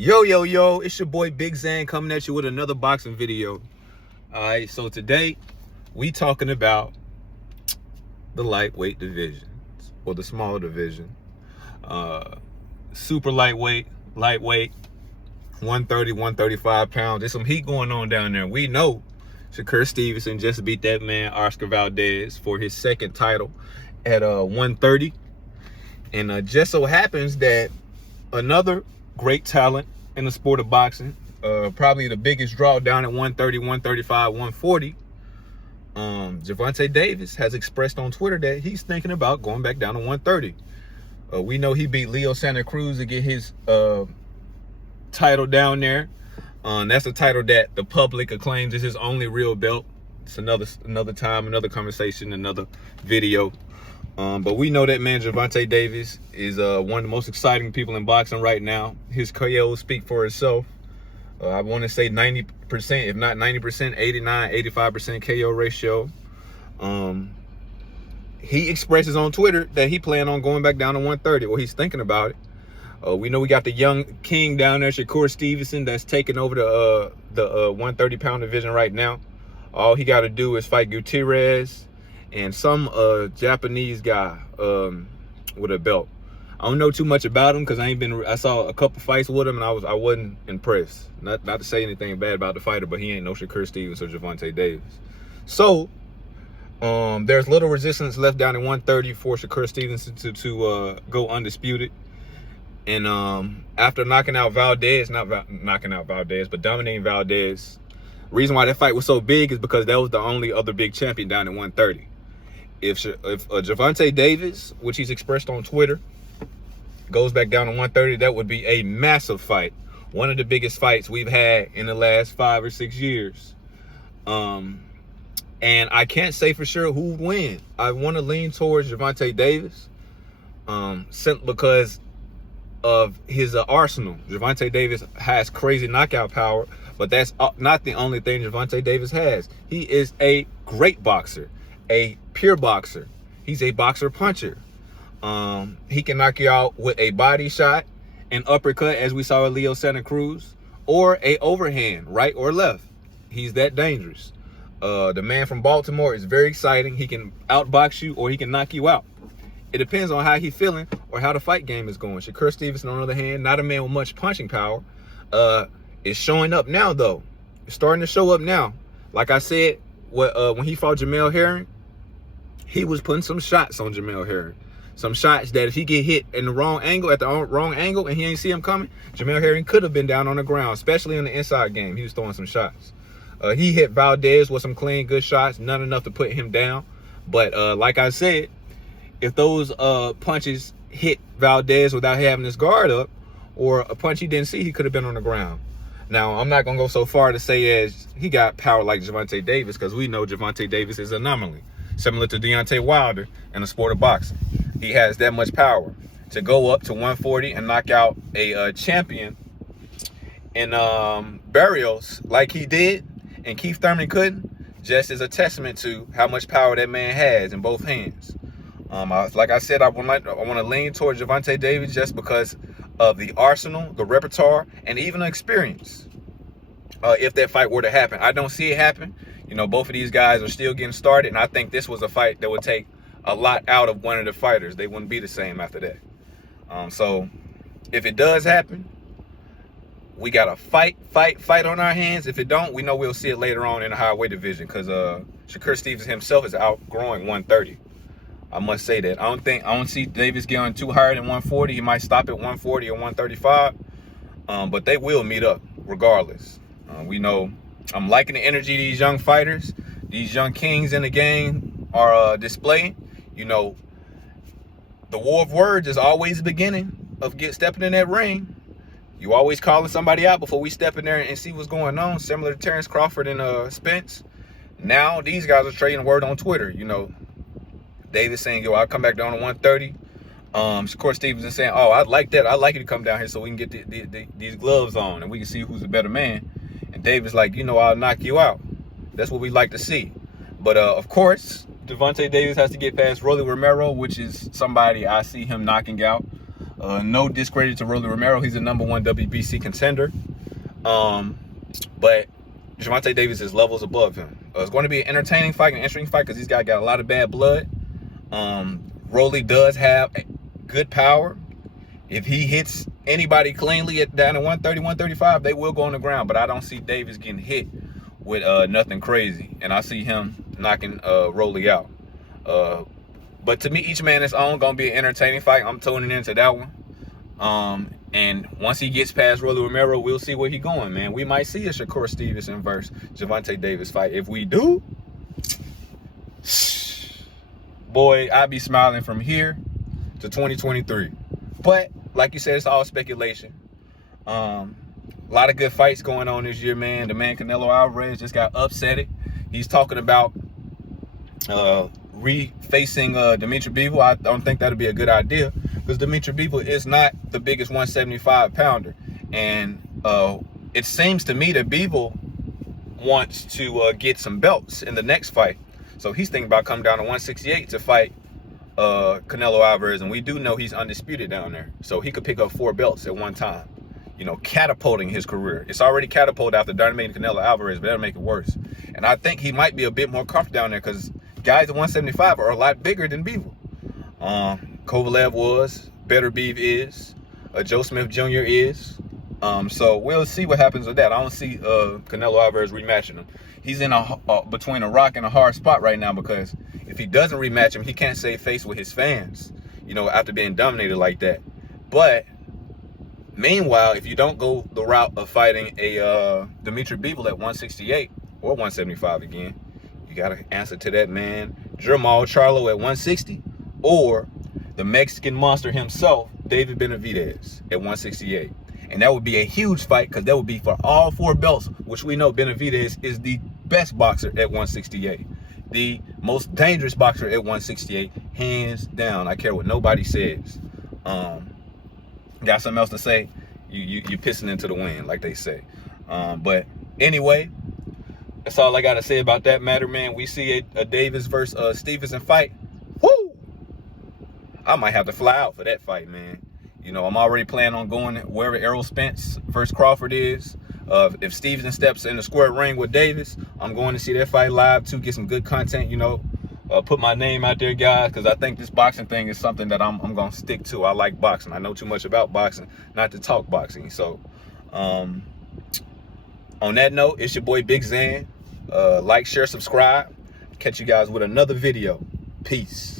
Yo, it's your boy Big Zan coming at you with another boxing video. Alright, so today we talking about the lightweight division, or the small division. Super lightweight, 130, 135 pounds. There's some heat going on down there. We know Shakur Stevenson just beat that man Oscar Valdez for his second title at 130. And just so happens that another great talent in the sport of boxing, probably the biggest draw down at 130, 135, 140, Gervonta Davis has expressed on Twitter that he's thinking about going back down to 130. We know he beat Leo Santa Cruz to get his title down there. That's a title that the public acclaims is his only real belt. It's another time, another conversation, another video. But we know that man Gervonta Davis is one of the most exciting people in boxing right now. His KOs speak for itself. I want to say 90%, if not 90%, 89, 85% KO ratio. He expresses on Twitter that he planned on going back down to 130, or he's thinking about it. We know we got the young king down there, Shakur Stevenson, that's taking over the 130-pound division right now. All he got to do is fight Gutierrez and some Japanese guy with a belt. I don't know too much about him because I saw a couple fights with him and I wasn't impressed. Not to say anything bad about the fighter, but he ain't no Shakur Stevenson or Gervonta Davis. So there's little resistance left down in 130 for Shakur Stevenson to go undisputed. And after knocking out Valdez, but dominating Valdez, reason why that fight was so big is because that was the only other big champion down at 130. If Gervonta Davis, which he's expressed on Twitter, goes back down to 130, that would be a massive fight. One of the biggest fights we've had in the last 5 or 6 years. And I can't say for sure who would win. I want to lean towards Gervonta Davis because of his arsenal. Gervonta Davis has crazy knockout power, but that's not the only thing Gervonta Davis has. He is a great boxer, a pure boxer. He's a boxer puncher. He can knock you out with a body shot, an uppercut, as we saw with Leo Santa Cruz, or a overhand, right or left. He's that dangerous. The man from Baltimore is very exciting. He can outbox you or he can knock you out. It depends on how he's feeling or how the fight game is going. Shakur Stevenson, on the other hand, not a man with much punching power, is showing up now, though. It's starting to show up now. Like I said, when he fought Jamel Herring, he was putting some shots on Jamel Herring. Some shots that if he get hit in the wrong angle, at the wrong angle, and he ain't see him coming, Jamel Herring could have been down on the ground, especially in the inside game. He was throwing some shots. He hit Valdez with some clean, good shots, not enough to put him down. But like I said, if those punches hit Valdez without having his guard up, or a punch he didn't see, he could have been on the ground. Now, I'm not going to go so far to say as he got power like Gervonta Davis, because we know Gervonta Davis is an anomaly, similar to Deontay Wilder in the sport of boxing. He has that much power to go up to 140 and knock out a champion in burials like he did, and Keith Thurman couldn't, just is a testament to how much power that man has in both hands. Like I said, I want to lean towards Gervonta Davis just because of the arsenal, the repertoire, and even the experience. If that fight were to happen, I don't see it happen. You know, both of these guys are still getting started, and I think this was a fight that would take a lot out of one of the fighters. They wouldn't be the same after that. So if it does happen, we got a fight on our hands. If it don't, we know we'll see it later on in the highway division, because Shakur Stevenson himself is outgrowing 130. I must say that. I don't see Davis getting too higher than 140. He might stop at 140 or 135. But they will meet up regardless. We know I'm liking the energy these young fighters, these young kings in the game are displaying. You know, the war of words is always the beginning of stepping in that ring. You always calling somebody out before we step in there and see what's going on, similar to Terrence Crawford and Spence. Now these guys are trading word on Twitter. You know, Davis saying, yo, I'll come back down to 130. Shakur Stevenson saying, oh, I like that. I'd like you to come down here so we can get these gloves on and we can see who's a better man. And Davis like, you know, I'll knock you out. That's what we like to see. But, of course, Gervonta Davis has to get past Roley Romero, which is somebody I see him knocking out. No discredit to Roley Romero. He's a #1 WBC contender. But Gervonta Davis is levels above him. It's going to be an entertaining fight, an interesting fight, because these guys got a lot of bad blood. Roley does have good power. If he hits anybody cleanly down at 130, 135, they will go on the ground. But I don't see Davis getting hit with nothing crazy. And I see him knocking Roley out. But to me, each man is own. Going to be an entertaining fight. I'm tuning into that one. And once he gets past Roley Romero, we'll see where he's going, man. We might see a Shakur Stevenson versus Gervonta Davis fight. If we do, boy, I'd be smiling from here to 2023. But like you said, it's all speculation. A lot of good fights going on this year, man. The man Canelo Alvarez just got upset. He's talking about refacing Dimitri Bivol. I don't think that'd be a good idea, because Dimitri Bivol is not the biggest 175 pounder. And it seems to me that Bivol wants to get some belts in the next fight. So he's thinking about coming down to 168 to fight Canelo Alvarez. And we do know he's undisputed down there. So he could pick up 4 belts at one time, you know, catapulting his career. It's already catapulted after dominating Canelo Alvarez, but that'll make it worse. And I think he might be a bit more comfortable down there, because guys at 175 are a lot bigger than Bivol. Kovalev was, Better Beef is, Joe Smith Jr. is. So we'll see what happens with that. I don't see Canelo Alvarez rematching him. He's in between a rock and a hard spot right now, because if he doesn't rematch him, he can't save face with his fans, you know, after being dominated like that. But meanwhile, if you don't go the route of fighting a Dimitri Bivol at 168 or 175 again, you got to answer to that man Jermall Charlo at 160, or the Mexican monster himself, David Benavidez, at 168. And that would be a huge fight, because that would be for all 4 belts, which we know Benavidez is the best boxer at 168. The most dangerous boxer at 168, hands down. I care what nobody says. Got something else to say? You pissing into the wind, like they say. But anyway, that's all I got to say about that matter, man. We see a Davis versus Stevenson fight. Woo! I might have to fly out for that fight, man. You know, I'm already planning on going wherever Errol Spence versus Crawford is. If Stevenson steps in the square ring with Davis, I'm going to see that fight live to get some good content, you know. Put my name out there, guys, because I think this boxing thing is something that I'm going to stick to. I like boxing. I know too much about boxing not to talk boxing. So, on that note, it's your boy Big Zan. Like, share, subscribe. Catch you guys with another video. Peace.